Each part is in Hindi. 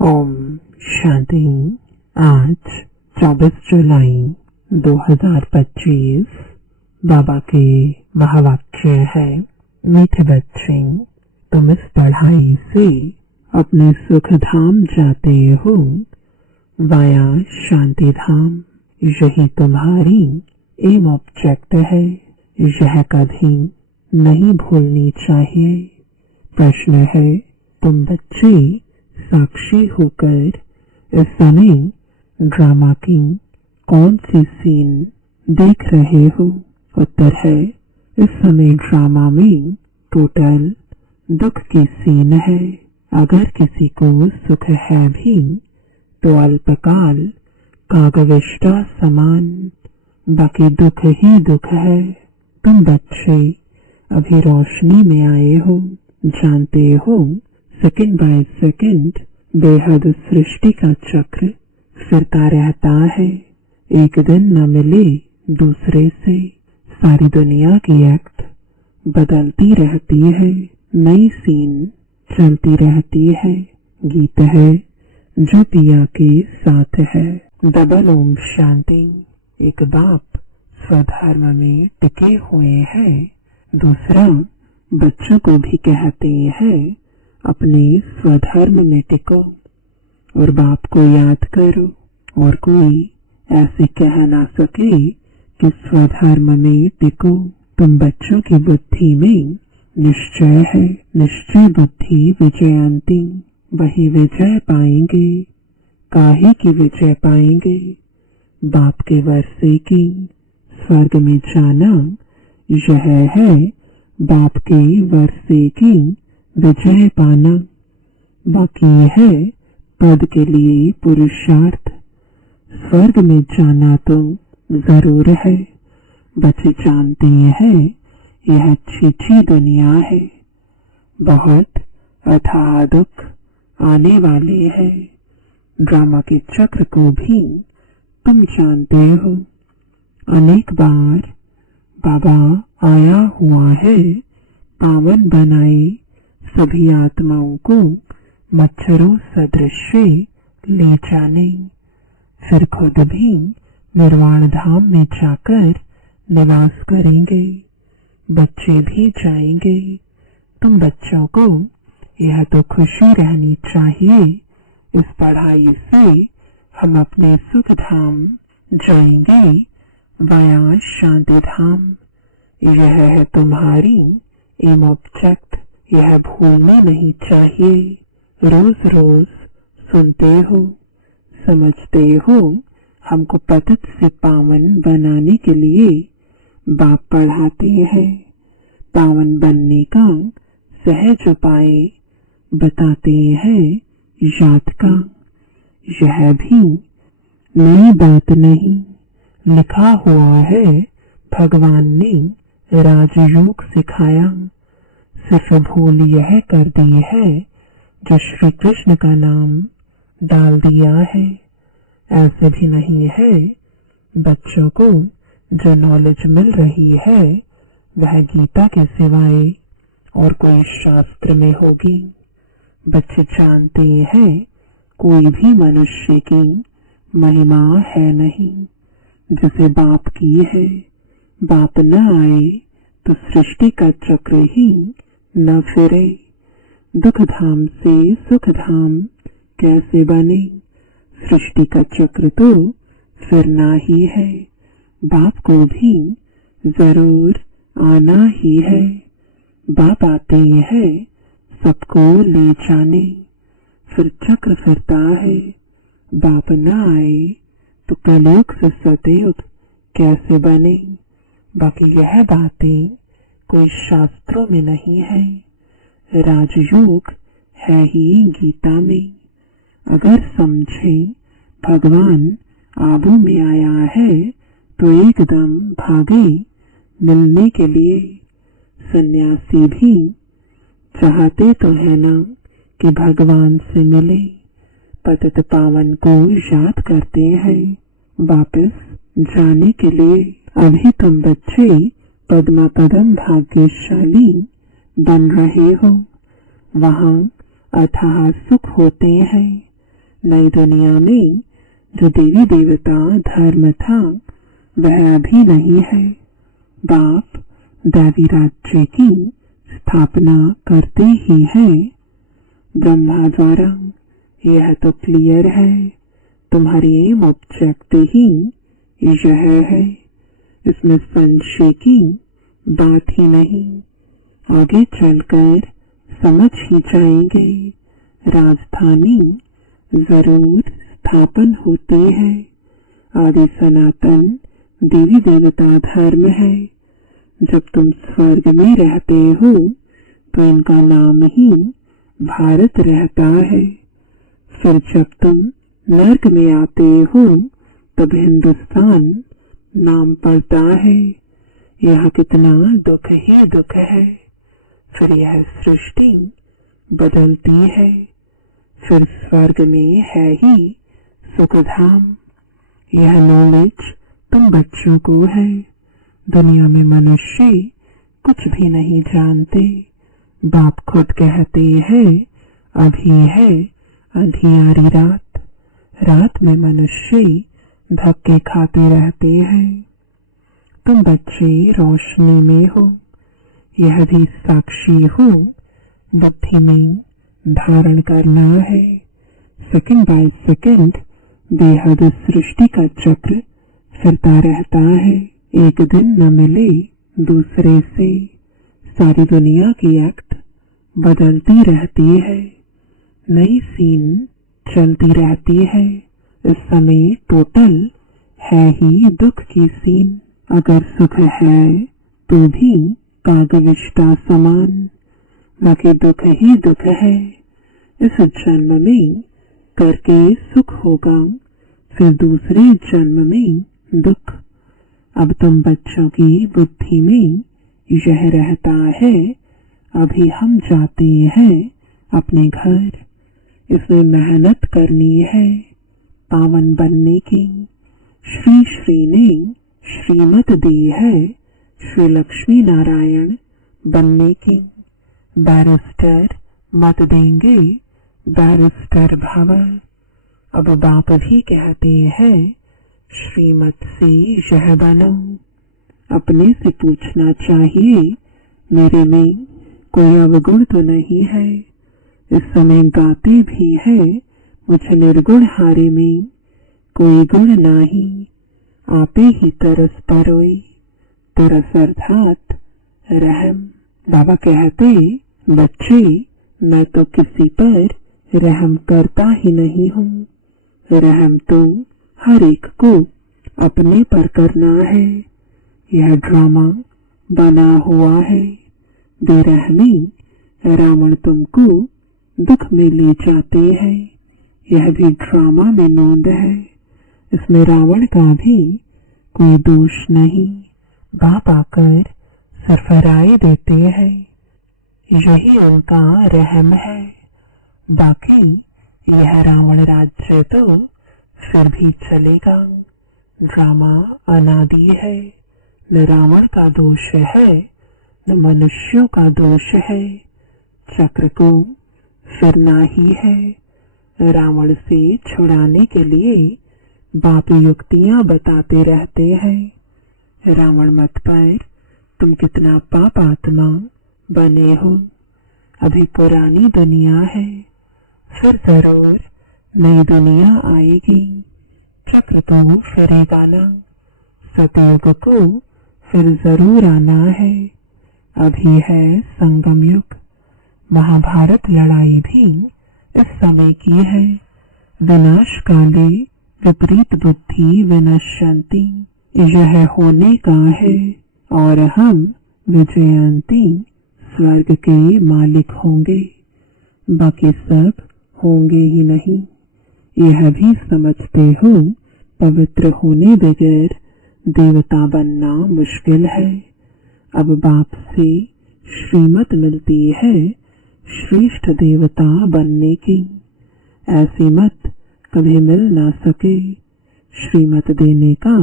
ओम शांति। आज 24 जुलाई 2025 बाबा के महावाक्य है, मीठे बच्चे, तुम इस पढ़ाई से अपने सुख धाम जाते हो, वाया शांति धाम। यही तुम्हारी एम ऑब्जेक्ट है, यह कभी नहीं भूलनी चाहिए। प्रश्न है, तुम बच्चे साक्षी होकर इस समय ड्रामा की कौन सी सीन देख रहे हो? उत्तर है, इस समय ड्रामा में टोटल दुख की सीन है। अगर किसी को सुख है भी तो अल्पकाल कागविष्टा समान, बाकी दुख ही दुख है। तुम बच्चे अभी रोशनी में आए हो, जानते हो सेकंड बाय सेकंड बेहद सृष्टि का चक्र फिरता रहता है। एक दिन न मिले दूसरे से सारी दुनिया की एक्ट बदलती रहती है, नई सीन चलती रहती है। गीत है जो पिया के साथ है। डबल ओम शांति। एक बाप स्वधर्म में टिके हुए हैं, दूसरा बच्चों को भी कहते हैं अपने स्वधर्म में टिको और बाप को याद करो। और कोई ऐसे कह ना सके कि स्वधर्म में टिको। तुम बच्चों की बुद्धि में निश्चय है, निश्चय बुद्धि विजयंती, वही विजय पाएंगे। काहे की विजय पाएंगे? बाप के वर्षे की स्वर्ग में जाना, यह है बाप के वर्षे की विजय पाना। बाकी है पद के लिए पुरुषार्थ। स्वर्ग में जाना तो जरूर है। बच्चे जानते हैं यह अच्छी दुनिया है, बहुत अथाह दुख आने वाले है। ड्रामा के चक्र को भी तुम जानते हो। अनेक बार बाबा आया हुआ है, पावन बनाए सभी आत्माओं को मच्छरों सदृश ले जाने, फिर खुद भी निर्वाण धाम में जाकर निवास करेंगे। बच्चे भी जाएंगे। तुम बच्चों को यह तो खुशी रहनी चाहिए, इस पढ़ाई से हम अपने सुख धाम जाएंगे, वाया शांति धाम। यह है तुम्हारी एम ऑब्जेक्ट, यह भूलने नहीं चाहिए। रोज रोज सुनते हो, समझते हो, हमको पतित से पावन बनाने के लिए बाप पढ़ाते हैं। पावन बनने का सहज उपाय बताते हैं, याद का। यह भी नई बात नहीं, लिखा हुआ है। भगवान ने राजयोग सिखाया, सिर्फ भूल यह कर दी है जो श्री कृष्ण का नाम डाल दिया है। ऐसे भी नहीं है। बच्चों को जो नॉलेज मिल रही है वह गीता के सिवाय और कोई शास्त्र में होगी। बच्चे जानते हैं कोई भी मनुष्य की महिमा है नहीं जिसे बाप की है। बाप न आए तो सृष्टि का चक्र ही न फिरे। दुख धाम से सुख धाम कैसे बने? सृष्टि का चक्र तो फिरना ही है। बाप को भी जरूर आना ही है। बाप आते हैं सबको ले जाने, फिर चक्र फिरता है। बाप न आए तो कलयुग से सतयुग कैसे बने? बाकी यह बातें कोई शास्त्रों में नहीं है, राजयोग है ही गीता में। अगर समझे भगवान आबू में आया है तो एकदम भागे मिलने के लिए। सन्यासी भी चाहते तो है ना कि भगवान से मिले, पतित पावन को याद करते हैं वापस जाने के लिए। अभी तुम बच्चे पद्मा पदम भाग्यशाली बन रहे हो, वहाँ अथाह सुख होते हैं। नई दुनिया में जो देवी देवता धर्म था वह अभी नहीं है। बाप दैवी राज्य की स्थापना करते ही हैं। ब्रह्मा द्वारा यह तो क्लियर है, तुम्हारी एम ऑब्जेक्ट ही यह है, इसमें संशय की बात ही नहीं। आगे चलकर समझ ही जाएंगे। राजधानी जरूर स्थापन होती है। आदि सनातन देवी देवता धर्म है। जब तुम स्वर्ग में रहते हो तो इनका नाम ही भारत रहता है। फिर जब तुम नर्क में आते हो तब हिंदुस्तान नाम पड़ता है। यह कितना दुख ही दुख है। फिर यह सृष्टि बदलती है। फिर स्वर्ग में है ही सुखधाम। यह नॉलेज तुम बच्चों को है। दुनिया में मनुष्य कुछ भी नहीं जानते। बाप खुद कहते हैं अभी है अंधियारी रात। रात में मनुष्य धक्के खाते रहते हैं। तुम बच्चे रोशनी में हो। यह भी साक्षी हो। बुद्धि में धारण करना है। सेकंड बाय सेकंड बेहद सृष्टि का चक्र फिरता रहता है। एक दिन न मिले दूसरे से। सारी दुनिया की एक्ट बदलती रहती है। नई सीन चलती रहती है। इस समय टोटल है ही दुख की सीन। अगर सुख है तो भी कागविष्टा समान। बाकी दुख ही दुख है। इस जन्म में करके सुख होगा, फिर दूसरे जन्म में दुख। अब तुम बच्चों की बुद्धि में यह रहता है अभी हम जाते हैं अपने घर। इसमें मेहनत करनी है पावन बनने की। श्री श्री ने श्रीमत दी है श्री लक्ष्मी नारायण बनने की। बैरिस्टर मत देंगे बैरिस्टर भव। अब बाप भी कहते हैं श्रीमत से यह बनो। अपने से पूछना चाहिए मेरे में कोई अवगुण तो नहीं है। इस समय गाते भी है मुझे निर्गुण हारे में कोई गुण नहीं। आपे ही तरस परोई। तरस अर्थात रहम। बाबा कहते बच्चे मैं तो किसी पर रहम करता ही नहीं हूँ। रहम तो हर एक को अपने पर करना है। यह ड्रामा बना हुआ है। बेरहमी रावण तुमको दुख में ले जाते हैं। यह भी ड्रामा में नोंद है। इसमें रावण का भी कोई दोष नहीं। बाप आकर सिर्फ राय देते हैं। यही उनका रहम है। बाकी यह रावण राज्य तो फिर भी चलेगा। ड्रामा अनादि है। न रावण का दोष है न मनुष्यों का दोष है। चक्र को फिरना ही है। रावण से छुड़ाने के लिए बाप युक्तियां बताते रहते हैं। रावण मत पर तुम कितना पापात्मा बने हो। अभी पुरानी दुनिया है, फिर जरूर नई दुनिया आएगी। चक्र तो फिरेगा ना। सतयुग को फिर जरूर आना है। अभी है संगम युग। महाभारत लड़ाई भी इस समय की है। विनाश काले विपरीत बुद्धि विनश्यन्ति। यह होने का है और हम विजयंती स्वर्ग के मालिक होंगे। बाकी सब होंगे ही नहीं। यह भी समझते हो पवित्र होने बगैर देवता बनना मुश्किल है। अब बाप से श्रीमत मिलती है श्रेष्ठ देवता बनने की। ऐसी मत कभी मिल ना सके। श्रीमत देने का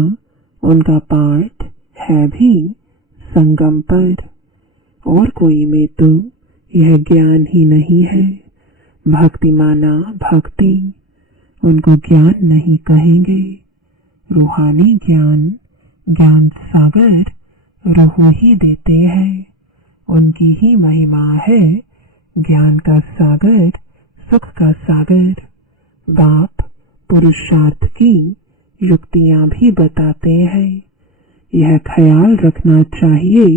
उनका पाठ है भी संगम पर। और कोई में तो यह ज्ञान ही नहीं है। भक्ति माना भक्ति। उनको ज्ञान नहीं कहेंगे। रूहानी ज्ञान, ज्ञान सागर रूह ही देते हैं। उनकी ही महिमा है ज्ञान का सागर, सुख का सागर। बाप पुरुषार्थ की युक्तियां भी बताते हैं। यह ख्याल रखना चाहिए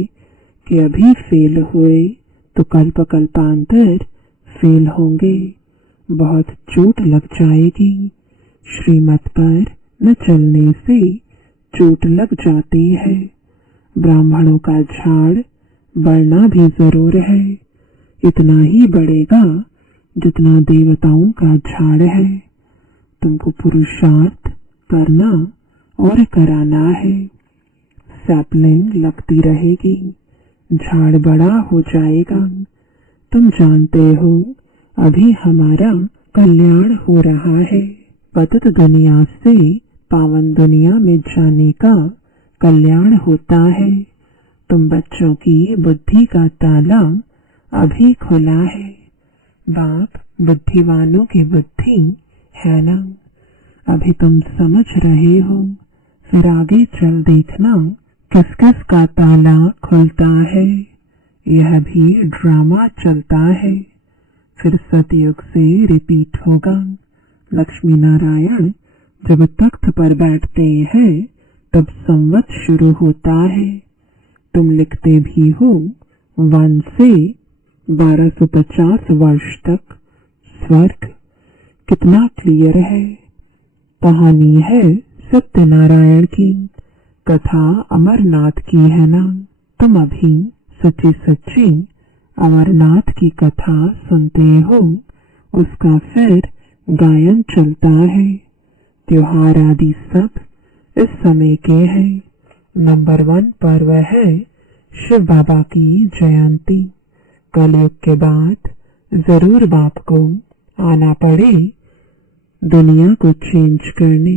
कि अभी फेल हुए तो कल्प कल्पांतर फेल होंगे। बहुत चोट लग जाएगी। श्रीमत पर न चलने से चोट लग जाती है। ब्राह्मणों का झाड़ बढ़ना भी जरूर है। इतना ही बढ़ेगा जितना देवताओं का झाड़ है। तुमको पुरुषार्थ करना और कराना है। सैपलिंग लगती रहेगी, झाड़ बड़ा हो जाएगा। तुम जानते हो अभी हमारा कल्याण हो रहा है। पतित दुनिया से पावन दुनिया में जाने का कल्याण होता है। तुम बच्चों की बुद्धि का ताला अभी खुला है। बाप बुद्धिवानों की बुद्धि है ना। अभी तुम समझ रहे हो, फिर आगे चल देखना किस किस का ताला खुलता है। यह भी ड्रामा चलता है, फिर सतयुग से रिपीट होगा। लक्ष्मी नारायण जब तख्त पर बैठते हैं तब संवत शुरू होता है। तुम लिखते भी हो 1 से 1250 वर्ष तक स्वर्ग। कितना क्लियर है। कहानी है सत्यनारायण की, कथा अमरनाथ की है ना। तुम अभी सच्ची सच्ची अमरनाथ की कथा सुनते हो, उसका फिर गायन चलता है। त्योहार आदि सब इस समय के हैं। नंबर 1 पर्व है शिव बाबा की जयंती। कलयुग के बाद जरूर बाप को आना पड़े दुनिया को चेंज करने।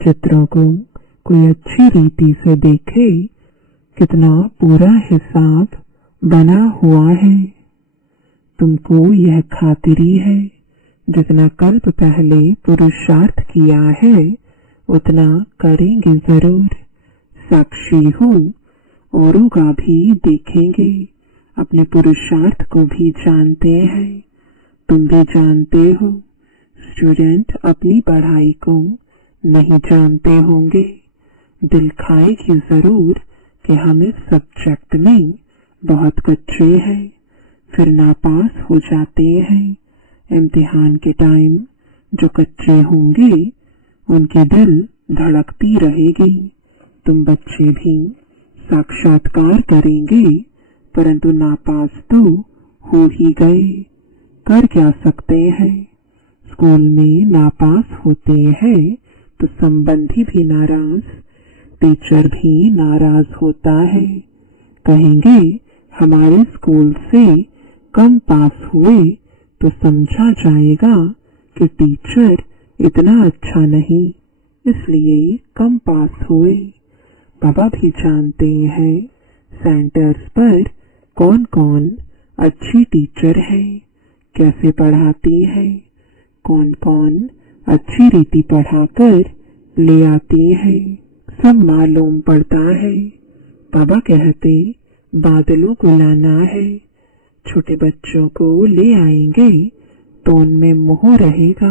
चित्रों को कोई अच्छी रीति से देखे, कितना पूरा हिसाब बना हुआ है। तुमको यह खातिरी है, जितना कल्प पहले पुरुषार्थ किया है उतना करेंगे जरूर। साक्षी हूँ, औरों का भी देखेंगे। अपने पुरुषार्थ को भी जानते हैं, तुम भी जानते हो। स्टूडेंट अपनी पढ़ाई को नहीं जानते होंगे। दिल खाएगी जरूर कि हम इस सब्जेक्ट में बहुत कच्चे हैं, फिर नापास हो जाते हैं। इम्तिहान के टाइम जो कच्चे होंगे उनके दिल धड़कती रहेगी। तुम बच्चे भी साक्षात्कार करेंगे, परंतु नापास तो हो ही गए। कर क्या सकते हैं। स्कूल में नापास होते हैं तो संबंधी भी नाराज, टीचर भी नाराज होता है। कहेंगे हमारे स्कूल से कम पास हुए तो समझा जाएगा कि टीचर इतना अच्छा नहीं, इसलिए कम पास हुए। बाबा भी जानते हैं सेंटर्स पर कौन कौन अच्छी टीचर है, कैसे पढ़ाती है, कौन कौन अच्छी रीति पढ़ाकर ले आती है, सब मालूम पड़ता है। बाबा कहते बादलों को लाना है, छोटे बच्चों को ले आएंगे तो उनमें मोह रहेगा।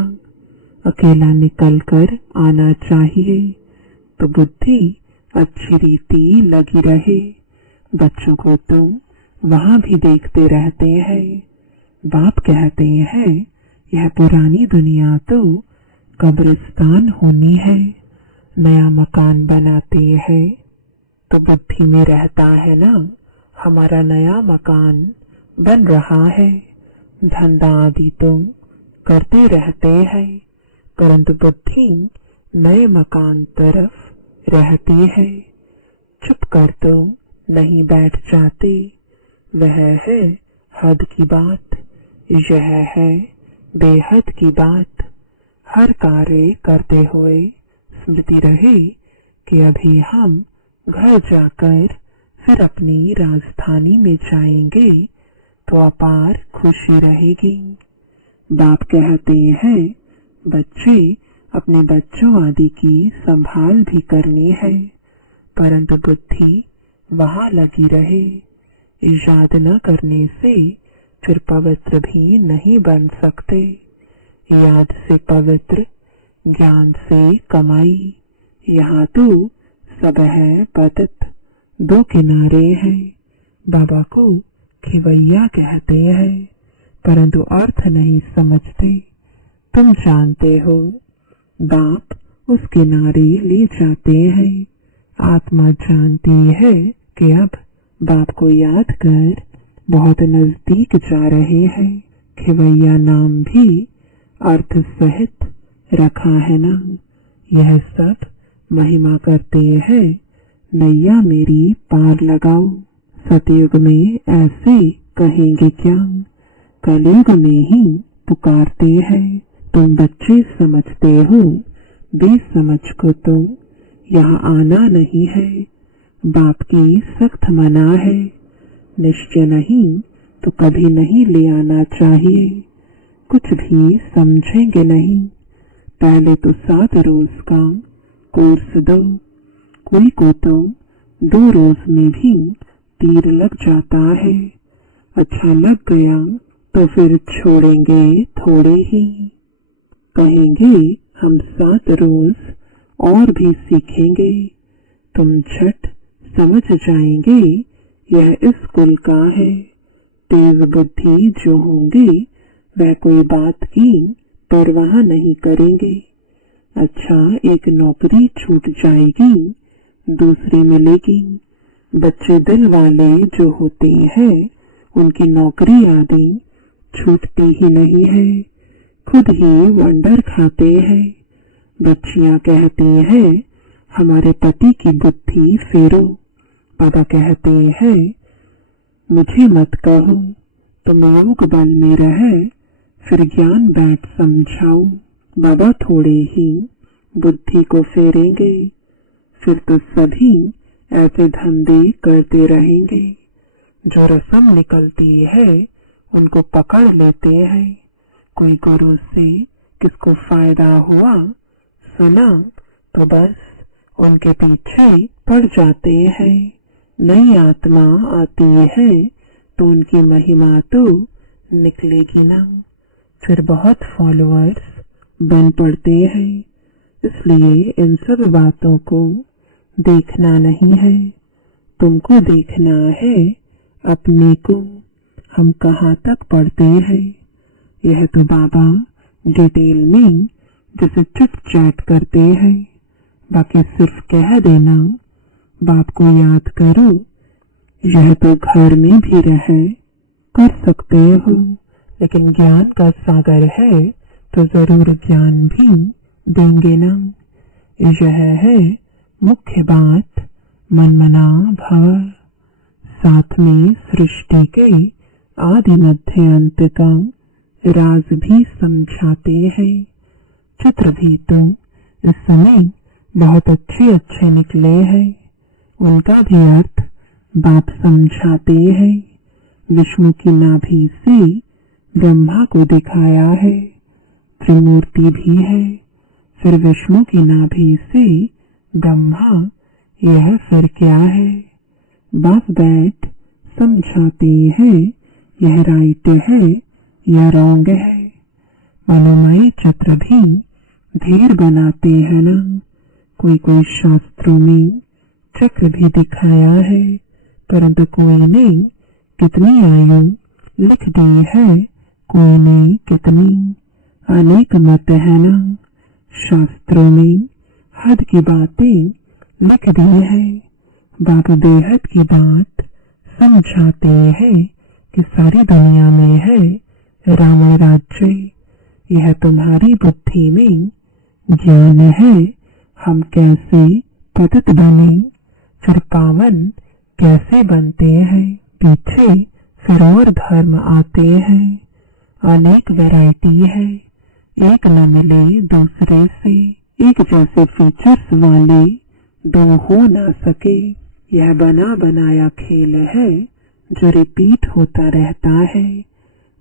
अकेला निकल कर आना चाहिए तो बुद्धि अच्छी रीति लगी रहे। बच्चों को तो वहां भी देखते रहते हैं। बाप कहते हैं यह पुरानी दुनिया तो कब्रिस्तान होनी है। नया मकान बनाते हैं तो बुद्धि में रहता है ना, हमारा नया मकान बन रहा है। धंधा आदि तुम करते रहते हैं, परंतु बुद्धि नए मकान तरफ रहती है। चुप कर तो नहीं बैठ जाते, वह है हद की बात, यह है बेहद की बात। हर कार्य करते हुए स्मृति रहे कि अभी हम घर जाकर फिर अपनी राजधानी में जाएंगे तो अपार खुशी रहेगी। बाप कहते हैं बच्चे अपने बच्चों आदि की संभाल भी करनी है, परंतु बुद्धि वहां लगी रहे। याद न करने से फिर पवित्र भी नहीं बन सकते। याद से पवित्र, ज्ञान से कमाई, यहाँ तो सब है पतित। दो किनारे हैं। बाबा को खिवैया कहते हैं, परंतु अर्थ नहीं समझते। तुम जानते हो, बाप उस किनारे ले जाते हैं। आत्मा जानती है कि अब बाप को याद कर बहुत नजदीक जा रहे हैं। खिवैया नाम भी अर्थ सहित रखा है ना। यह सब महिमा करते हैं, नैया मेरी पार लगाओ। सतयुग में ऐसे कहेंगे क्या, कलयुग में ही पुकारते हैं। तुम बच्चे समझते हो, बेसमझ को तो यहाँ आना नहीं है। बाप की सख्त मना है। निश्चय नहीं तो कभी नहीं ले आना चाहिए। कुछ भी समझेंगे नहीं। पहले तो 7 रोज का कोर्स दो। कोई को तो 2 रोज में भी तीर लग जाता है। अच्छा लग गया तो फिर छोड़ेंगे थोड़े ही। कहेंगे हम 7 रोज और भी सीखेंगे। तुम झट समझ जाएंगे यह इस कुल का है। तेज बुद्धि जो होंगे वह कोई बात की परवाह नहीं करेंगे। अच्छा एक नौकरी छूट जाएगी, दूसरी मिलेगी। बच्चे दिल वाले जो होते हैं उनकी नौकरी आदि छूटती ही नहीं है, खुद ही वंडर खाते हैं। बच्चियां कहती हैं हमारे पति की बुद्धि फेरो। बाबा कहते हैं मुझे मत कहो, तुम योग बल में रहे फिर ज्ञान बैठ समझाओ। बाबा थोड़े ही बुद्धि को फेरेंगे, फिर तो सभी ऐसे धंधे करते रहेंगे। जो रस्म निकलती है उनको पकड़ लेते हैं। कोई गुरु से किसको फायदा हुआ सुना तो बस उनके पीछे पड़ जाते हैं। नई आत्मा आती है तो उनकी महिमा तो निकलेगी ना। फिर बहुत फॉलोअर्स बन पड़ते हैं। इसलिए इन सब बातों को देखना नहीं है, तुमको देखना है अपने को। हम कहाँ तक पढ़ते हैं यह तो बाबा डिटेल में जैसे चिट चैट करते हैं। बाकी सिर्फ कह देना बाप को याद करो, यह तो घर में भी रहे कर सकते हो। लेकिन ज्ञान का सागर है तो जरूर ज्ञान भी देंगे ना। यह है मुख्य बात, मनमना भव। साथ में सृष्टि के आदि मध्य अंत का राज भी समझाते हैं। चित्र भी तो इस समय बहुत अच्छे अच्छे निकले हैं, उनका भी अर्थ बाप समझाते हैं। विष्णु की नाभि से ब्रह्मा को दिखाया है, त्रिमूर्ति भी है। फिर विष्णु की नाभि से ब्रह्मा, यह फिर क्या है? बाप बैठ समझाते हैं यह राइट है या रॉन्ग है। मनोमय चित्र भी ढेर बनाते हैं ना। कोई कोई शास्त्रों में चक्र भी दिखाया है, परंतु कोई ने कितनी आयु लिख दी है, कोई ने कितनी। अनेक मत है ना। शास्त्रों में हद की बातें लिख दी है। बाप बेहद की बात समझाते हैं कि सारी दुनिया में है रावण राज्य। यह तुम्हारी बुद्धि में ज्ञान है। हम कैसे पतित बने, फिर पावन कैसे बनते हैं। पीछे फिर और धर्म आते हैं। अनेक वैरायटी है, एक न मिले दूसरे से। एक जैसे फीचर्स वाले दो हो न सके। यह बना बनाया खेल है जो रिपीट होता रहता है।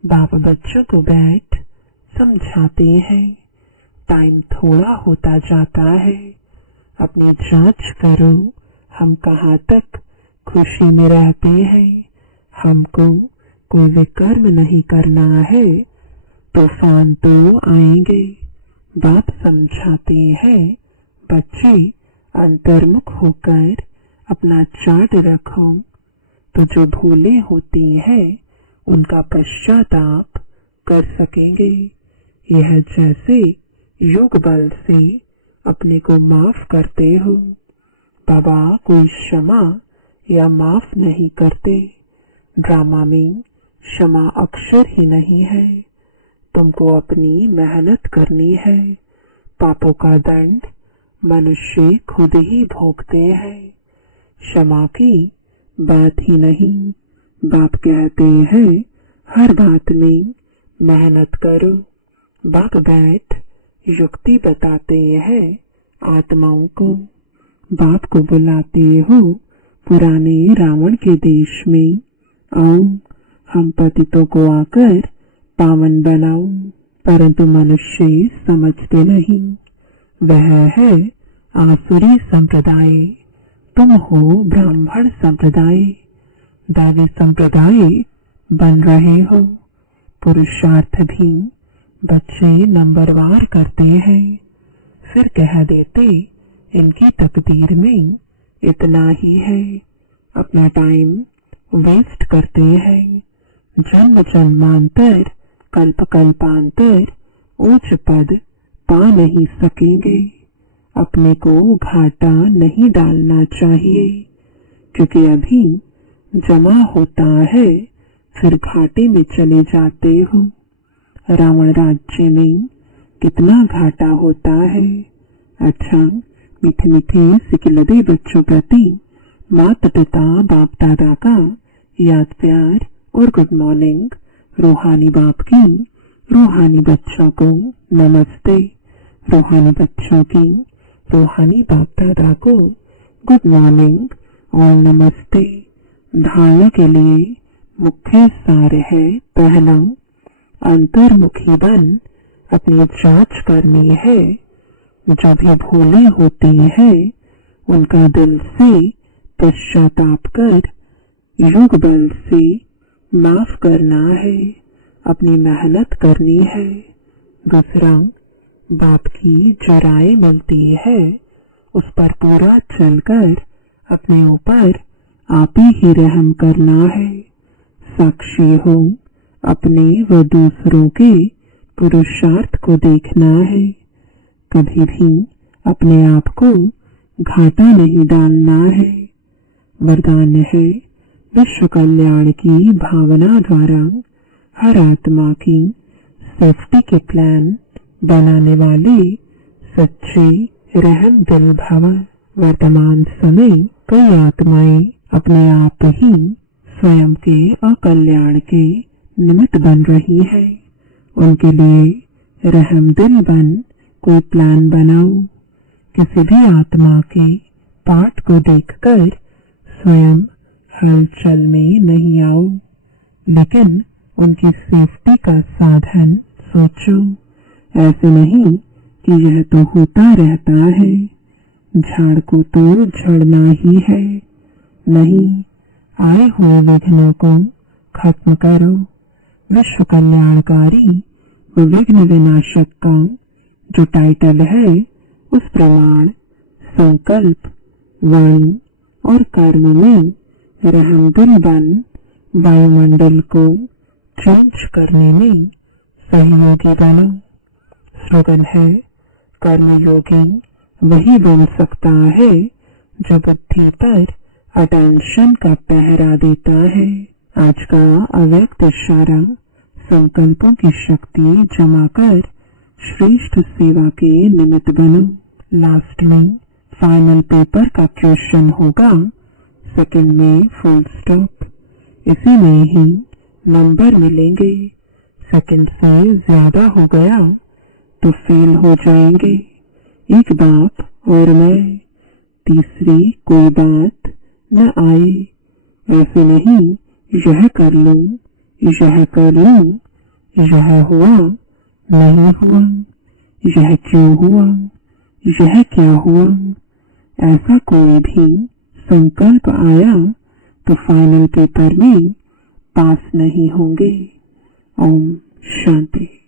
बाप बच्चों को बैठ समझाते हैं, टाइम थोड़ा होता जाता है। अपनी जांच करो, हम कहाँ तक खुशी में रहते हैं। हमको कोई विकर्म नहीं करना है। तूफान तो आएंगे। बाप समझाते हैं, बच्चे अंतर्मुख होकर अपना चार्ट रखो, तो जो भूलें होती हैं उनका पश्चाताप कर सकेंगे। यह जैसे योग बल से अपने को माफ करते हो। बाबा कोई क्षमा या माफ नहीं करते। ड्रामा में क्षमा अक्षर ही नहीं है। तुमको अपनी मेहनत करनी है। पापों का दंड मनुष्य खुद ही भोगते हैं। क्षमा की बात ही नहीं। बाप कहते हैं हर बात में मेहनत करो। बाप बैठ युक्ति बताते हैं आत्माओं को। बाप को बुलाते हो पुराने रावण के देश में। आओ हम पतितों को आकर पावन बनाओ। परंतु मनुष्य समझते नहीं। वह है आसुरी संप्रदाय, तुम हो ब्राह्मण संप्रदाय। दैवी संप्रदाय बन रहे हो। पुरुषार्थ भी बच्चे नंबरवार करते हैं। फिर कह देते इनकी तकदीर में इतना ही है। अपना टाइम वेस्ट करते हैं। जन्म जन्मांतर कल्प कल्पांतर उच्च पद पा नहीं सकेंगे। अपने को घाटा नहीं डालना चाहिए, क्योंकि अभी जमा होता है फिर घाटे में चले जाते हो। रावण राज्य में कितना घाटा होता है। अच्छा, मीठे मीठे सिकिलदे बच्चों प्रति माता पिता बाप दादा का याद प्यार और गुड मॉर्निंग। रूहानी बाप की रूहानी बच्चों को नमस्ते। रूहानी बच्चों की रूहानी बाप दादा को गुड मॉर्निंग और नमस्ते। धारणा के लिए मुख्य सार है, पहला, अंतर्मुखी बन अपनी जांच करनी है। जो भी भूलें होती हैं उनका दिल से पश्चाताप कर योग बल से माफ करना है। अपनी मेहनत करनी है। दूसरा, बाप की जो राय मिलती है उस पर पूरा चलकर अपने ऊपर आप ही रहम करना है। साक्षी हो अपने व दूसरों के पुरुषार्थ को देखना है। कभी भी अपने आप को घाटा नहीं डालना है। वरदान है, विश्व कल्याण की भावना द्वारा हर आत्मा की सेफ्टी के प्लान बनाने वाले सच्चे रहम दिल भव। वर्तमान समय कई आत्माएं अपने आप ही स्वयं के अकल्याण के निमित्त बन रही है। उनके लिए रहम दिल बन कोई प्लान बनाओ। किसी भी आत्मा के पाठ को देखकर स्वयं हलचल में नहीं आओ, लेकिन उनकी सेफ्टी का साधन सोचो। ऐसे नहीं कि यह तो होता रहता है, झाड़ को तो झड़ना ही है। नहीं, आए हुए विघ्नों को खत्म करो। विश्व कल्याणकारी व विघ्न विनाशक का जो टाइटल है उस प्रमाण संकल्प, वाणी और कर्म में रहम दिल बन वायुमंडल को चेंज करने में सहयोगी बनो। स्लोगन है, कर्मयोगी वही बन सकता है जो बुद्धि पर अटेंशन का पहरा देता है। आज का अव्यक्त इशारा, संकल्पों की शक्ति जमा कर श्रेष्ठ सेवा के निमित्त बनो। लास्ट में फाइनल पेपर का क्वेश्चन होगा, सेकंड में फुल स्टॉप। इसी में ही नंबर मिलेंगे। सेकंड से ज्यादा हो गया तो फेल हो जाएंगे। एक बाप और मैं, तीसरी कोई बात न आए। ऐसे नहीं यह कर लूं, यह कर लूं, यह हुआ नहीं हुआ। यह क्यों हुआ, यह क्या हुआ, ऐसा कोई भी संकल्प आया तो फाइनल पेपर में पास नहीं होंगे। ओम शांति।